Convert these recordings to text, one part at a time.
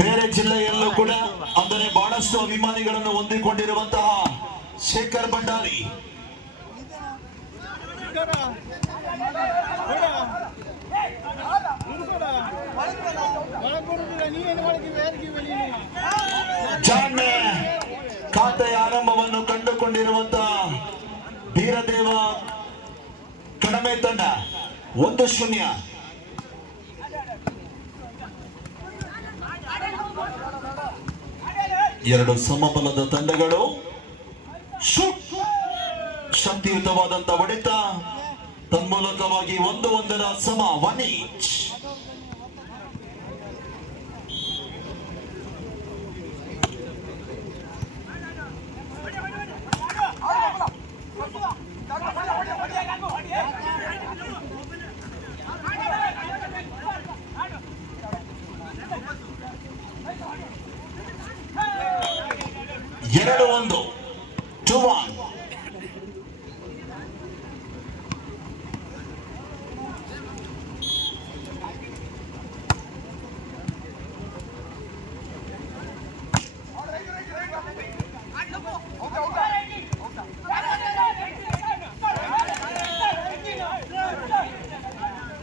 ಬೇರೆ ಜಿಲ್ಲೆಯಲ್ಲೂ ಕೂಡ ಅಂದರೆ ಬಹಳಷ್ಟು ಅಭಿಮಾನಿಗಳನ್ನು ಹೊಂದಿಕೊಂಡಿರುವಂತಹ ಶೇಖರ್ ಭಂಡಾರಿ ಜಾಣ್ಮೆ ಖಾತೆಯ ಆರಂಭವನ್ನು ಕಂಡುಕೊಂಡಿರುವಂತಹ ಬೀರದೇವ ಕಡಿಮೆ ತಂಡ 1-0. ಎರಡು ಸಮಬಲದ ತಂಡಗಳು ಶಕ್ತಿಯುತವಾದಂತ ಹೊಡೆತ ತನ್ಮೂಲಕವಾಗಿ 1-1 ಸಮ 1 ಈಚ್. ಎರಡು 2-1.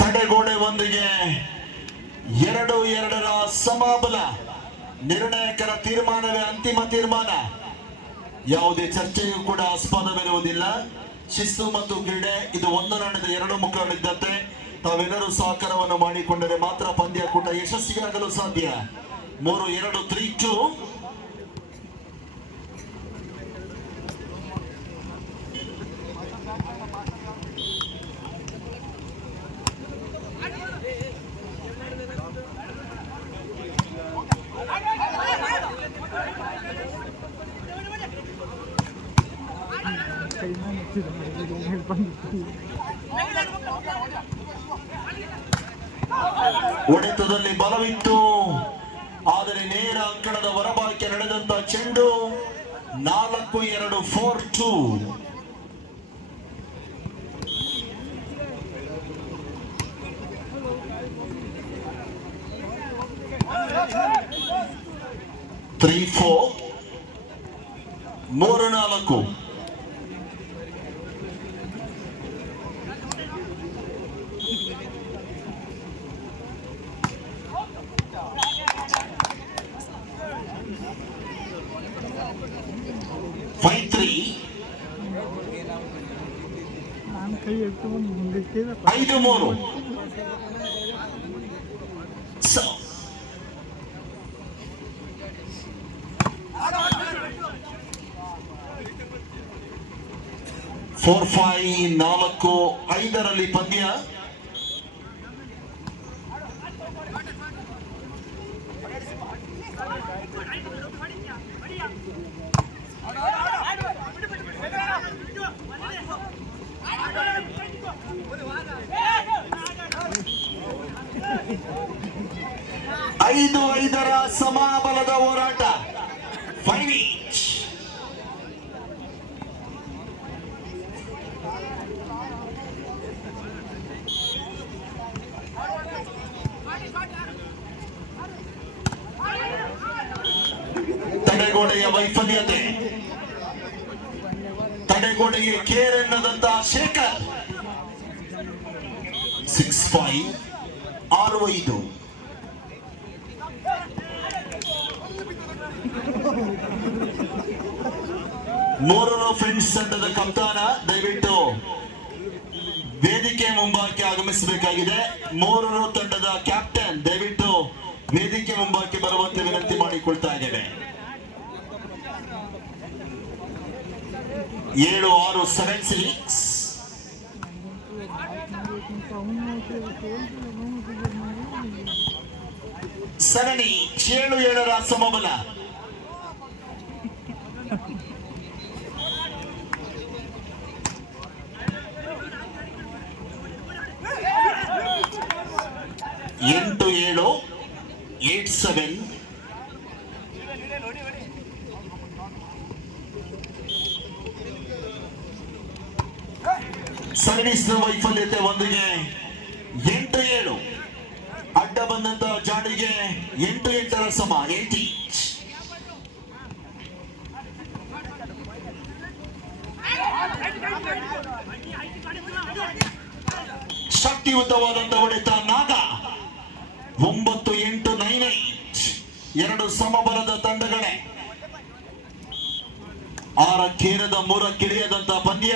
ತಡೆಗೋಡೆ ಒಂದಿಗೆ 2-2 ಸಮಬಲ. ನಿರ್ಣಾಯಕರ ತೀರ್ಮಾನವೇ ಅಂತಿಮ ತೀರ್ಮಾನ. ಯಾವುದೇ ಚರ್ಚೆಯೂ ಕೂಡ ಆಸ್ಪದವಿರುವುದಿಲ್ಲ. ಶಿಸ್ತು ಮತ್ತು ಕ್ರೀಡೆ ಇದು ಒಂದು ನಾಣ್ಯದ ಎರಡು ಮುಖಗಳಿದ್ದಂತೆ. ತಾವೆಲ್ಲರೂ ಸಹಕಾರವನ್ನು ಮಾಡಿಕೊಂಡರೆ ಮಾತ್ರ ಪಂದ್ಯಕೂಟ ಯಶಸ್ವಿಯಾಗಲು ಸಾಧ್ಯ. 3-2 3-2. ಹೊಡೆತದಲ್ಲಿ ಬಲವಿತ್ತು, ಆದರೆ ನೇರ ಅಂಕಣದ ಹೊರಬಾಳಿಕೆ ನಡೆದಂತ ಚೆಂಡು 4-2 4-2. Three 4 3-4. Five 3 5-3. So 4-5 ಪಂದ್ಯ. ಐದು 5 ಸಮಬಲದ ಹೋರಾಟ 5 ಈಚ್. ತಡೆಗೋಡೆಯ ವೈಫಲ್ಯತೆ, ತಡೆಗೋಡೆಗೆ ಕೇರ್ ಎನ್ನದಂತಹ ಶೇಖರ್ 6-5 6-5. ಮೂರರ ಫ್ರೆಂಡ್ಸ್ ತಂಡದ ಕಪ್ತಾನ ದಯವಿಟ್ಟು ವೇದಿಕೆ ಮುಂಭಾಗಕ್ಕೆ ಆಗಮಿಸಬೇಕಾಗಿದೆ. ಮೂರರ ತಂಡದ ಕ್ಯಾಪ್ಟನ್ ದಯವಿಟ್ಟು ವೇದಿಕೆ ಮುಂಭಾಗಕ್ಕೆ ಬರುವಂತೆ ವಿನಂತಿ ಮಾಡಿಕೊಳ್ತಾ ಇದ್ದೇವೆ. 7-6 7-6. ಸರಣಿ 7-7 ಸಮಬಲ. ಎಂಟು 7 8-7. ಸರ್ವಿಸ್ ವೈಫಲ್ಯತೆ ಒಂದಿಗೆ 8-7. ಬಂದಂತ ಜಾಡಿಗೆ 8-8 ಸಮ 80. ಶಕ್ತಿಯುತವಾದಂತ ಹೊಡೆತ ನಾಗ 9-8 9-8. ಎರಡು ಸಮಬಲದ ತಂಡಗಳೇ 6 3 ಪಂದ್ಯ.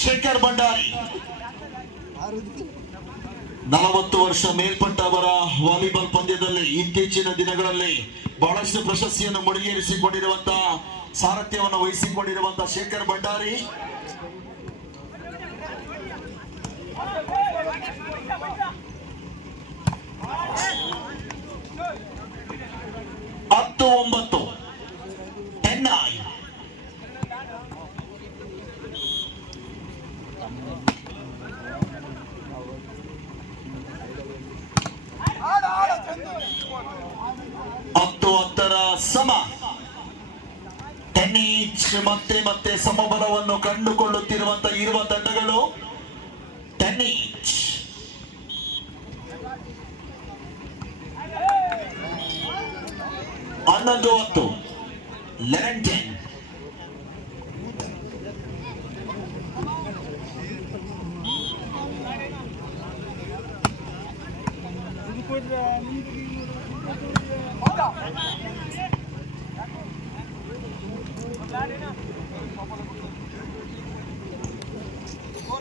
ಶೇಖರ್ ಭಂಡಾರಿ 40 ವರ್ಷ ಮೇಲ್ಪಟ್ಟವರ ವಾಲಿಬಾಲ್ ಪಂದ್ಯದಲ್ಲಿ ಇತ್ತೀಚಿನ ದಿನಗಳಲ್ಲಿ ಬಹಳಷ್ಟು ಪ್ರಶಸ್ತಿಯನ್ನು ಮುಡಿಗೇರಿಸಿಕೊಂಡಿರುವಂತಹ ಸಾರಥ್ಯವನ್ನು ವಹಿಸಿಕೊಂಡಿರುವಂತಹ ಶೇಖರ್ ಭಂಡಾರಿ 10-9 10-9. ಸಮ 10 ಈಚ್. ಮತ್ತೆ ಸಮಬಲವನ್ನು ಕಂಡುಕೊಳ್ಳುತ್ತಿರುವಂತಹ ಇರುವ ತಂಡಗಳು 10 ಈಚ್. ಹನ್ನೊಂದು 10 11-10.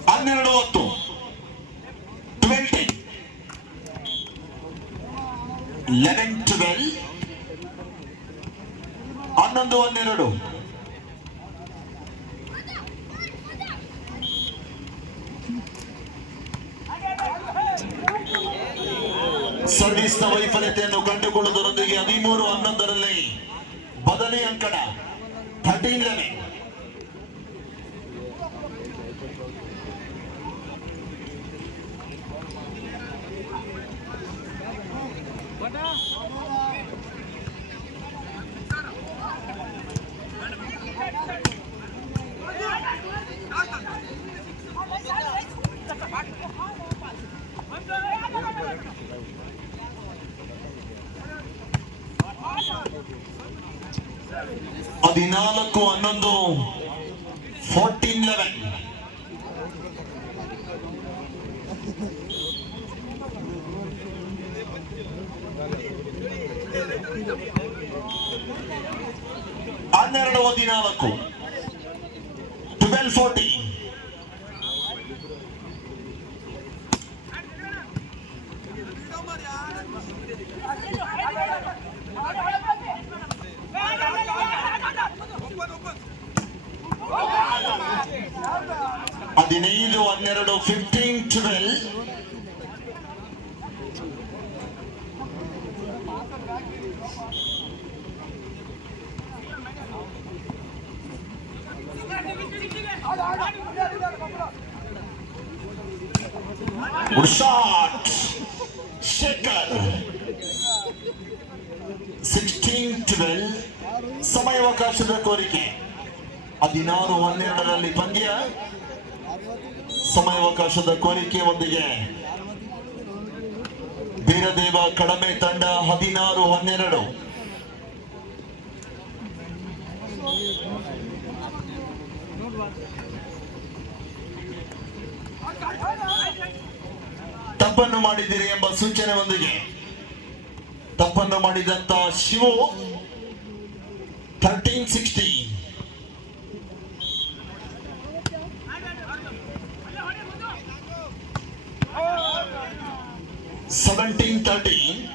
ಹನ್ನೆರಡು 10 12-10 11-12 11-12. ಸರ್ವಿಸ್ ನ ವೈಫಲ್ಯತೆಯನ್ನು ಕಂಡುಕೊಳ್ಳುವುದರೊಂದಿಗೆ 13-11 ಬದಲಿ ಅಂಕಣ 13-11. ಹದಿನಾಲ್ಕು 11 14-11. ಹನ್ನೆರಡು 14 12-14. ಹದಿನೈದು 12 15-12. Good shot. Shaker 16-12. ಸಮಯಾವಕಾಶದ ಕೋರಿಕೆ 16-12 ಪಂದ್ಯ. ಸಮಯಾವಕಾಶದ ಕೋರಿಕೆಯೊಂದಿಗೆ ಬೀರದೇವ ಕಡಮೆ ತಂಡ 16-12. ತಪ್ಪನ್ನು ಮಾಡಿದ್ದೀರಿ ಎಂಬ ಸೂಚನೆಯೊಂದಿಗೆ ತಪ್ಪನ್ನು ಮಾಡಿದಂತ ಶಿವು 13-16. 17-13.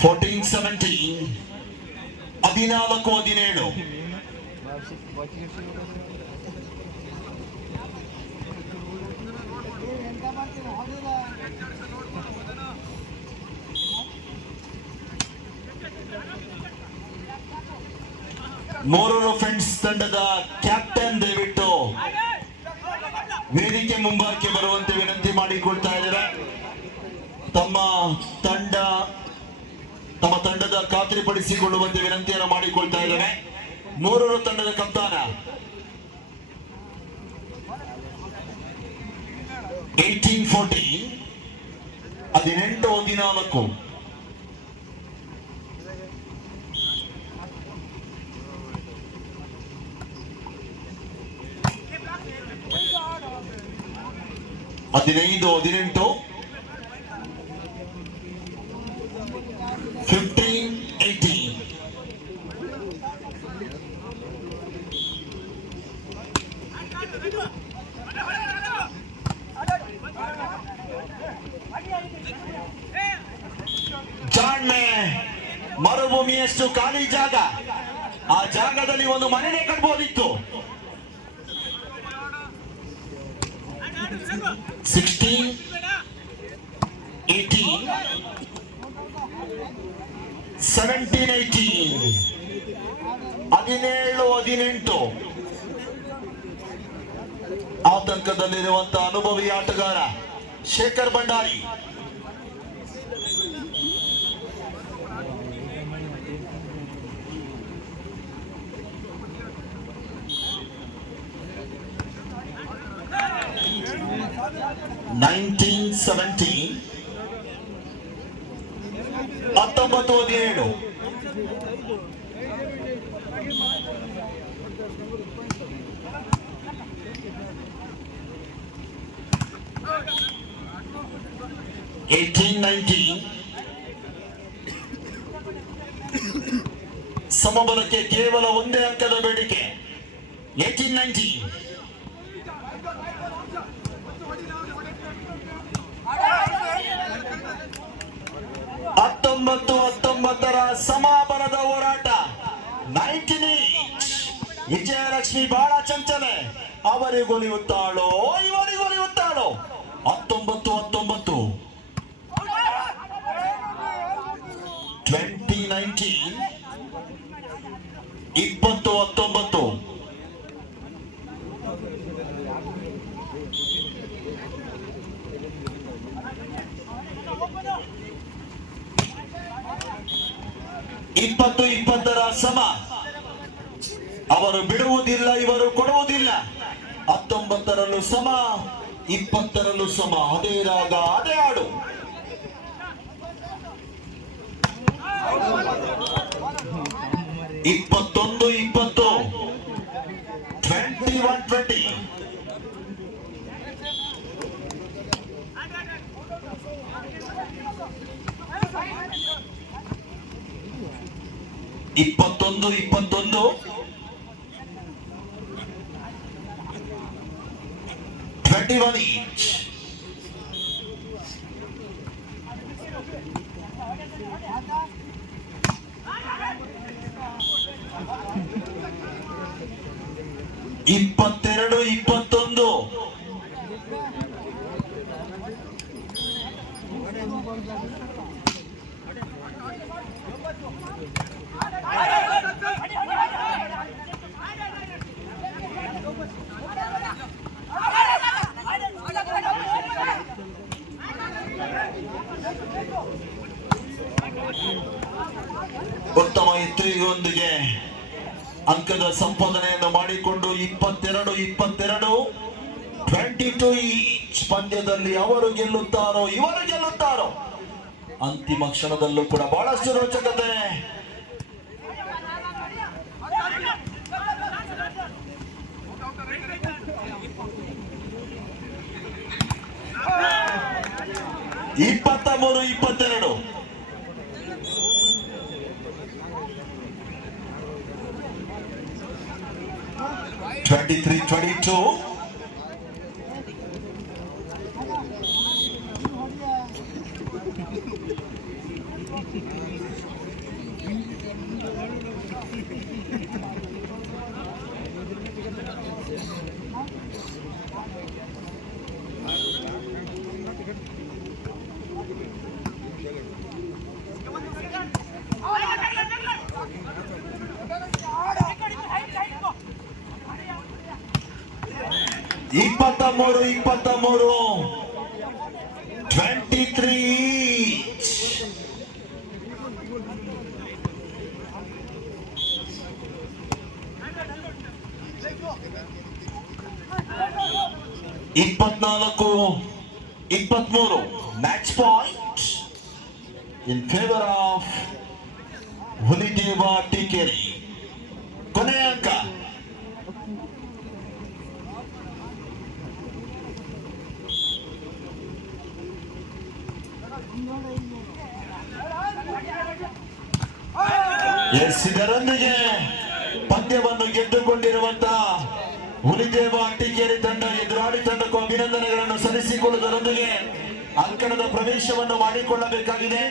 Fourteen 17. 14-17. ಮೂರೂರು ಫ್ರೆಂಡ್ಸ್ ತಂಡದ ಕ್ಯಾಪ್ಟನ್ ದಯವಿಟ್ಟು ವೇದಿಕೆ ಮುಂಭಾಗಕ್ಕೆ ಬರುವಂತೆ ವಿನಂತಿ ಮಾಡಿಕೊಳ್ತಾ ಇದ್ದಾರೆ. ತಮ್ಮ ತಂಡದ ಖಾತ್ರಿಪಡಿಸಿಕೊಳ್ಳುವಂತೆ ವಿನಂತಿಯನ್ನು ಮಾಡಿಕೊಳ್ತಾ ಇದ್ದಾರೆ. ಮೂರರ ತಂಡದ ಕಪ್ತಾನ 18-14 18-14 15-18 15-18 ಜಾಣ್ಮೆ ಮರುಭೂಮಿಯಷ್ಟು ಖಾಲಿ ಜಾಗ, ಆ ಜಾಗದಲ್ಲಿ ಒಂದು ಮನೆನೇ ಕಟ್ಬೋದಿತ್ತು. 16-18 17-18 17-18 ಆತಂಕದಲ್ಲಿರುವಂತಹ ಅನುಭವಿ ಆಟಗಾರ ಶೇಖರ್ ಭಂಡಾರಿ. (19-17) 19-17 18-19 ಸಮಬಲಕ್ಕೆ ಕೇವಲ ಒಂದೇ ಅಂಕದ ಬೇಡಿಕೆ. 18-19 19-19 ಸಮಾಬಲದ ಹೋರಾಟ. 19 ವಿಜಯಲಕ್ಷ್ಮಿ ಬಹಳ ಚಂಚಲೆ, ಅವರಿಗೊಲಿಯುತ್ತಾಳೋ ಇವರಿಗೊಲಿಯುತ್ತಾಳೋ. 19-19 20-19 20-19 20-20 ಸಮ. ಅವರು ಬಿಡುವುದಿಲ್ಲ, ಇವರು ಕೊಡುವುದಿಲ್ಲ. 19ರಲ್ಲೂ ಸಮ, 20ರಲ್ಲೂ ಸಮ. ಅದೇ ರಾಗ, ಅದೇ ಹಾಡು. 21-20 21-20 21-21 21 each. ಇಪ್ಪತ್ತೆರಡು 21 ಉತ್ತಮ ಎತ್ತುವಿನೊಂದಿಗೆ ಅಂಕದ ಸಂಪಾದನೆಯನ್ನು ಮಾಡಿಕೊಂಡು 22-22 22 ಈಚ್ ಪಂದ್ಯದಲ್ಲಿ ಅವರು ಗೆಲ್ಲುತ್ತಾರೋ ಇವರು ಗೆಲ್ಲುತ್ತಾರೋ. ಅಂತಿಮ ಕ್ಷಣದಲ್ಲೂ ಕೂಡ ಬಹಳಷ್ಟು ರೋಚಕತೆ. (23-22) 23-22 23-22 23 each. ಇಪ್ಪತ್ನಾಲ್ಕು 23 match point in favour of Hulideva Tikeri. ಕೊನೆಯ ಅಂಕ ಇದರೊಂದಿಗೆ ಪಂದ್ಯವನ್ನು ಗೆದ್ದುಕೊಂಡಿರುವಂತಹ ಹುಲಿದೇವ ಟಿಕೆರಿ ತಂಡ ಎದುರಾಳಿ ತಂಡಕ್ಕೂ ಅಭಿನಂದನೆಗಳನ್ನು ಸಲ್ಲಿಸಿಕೊಳ್ಳುವುದರೊಂದಿಗೆ ಅಂಕಣದ ಪ್ರವೇಶವನ್ನು ಮಾಡಿಕೊಳ್ಳಬೇಕಾಗಿದೆ.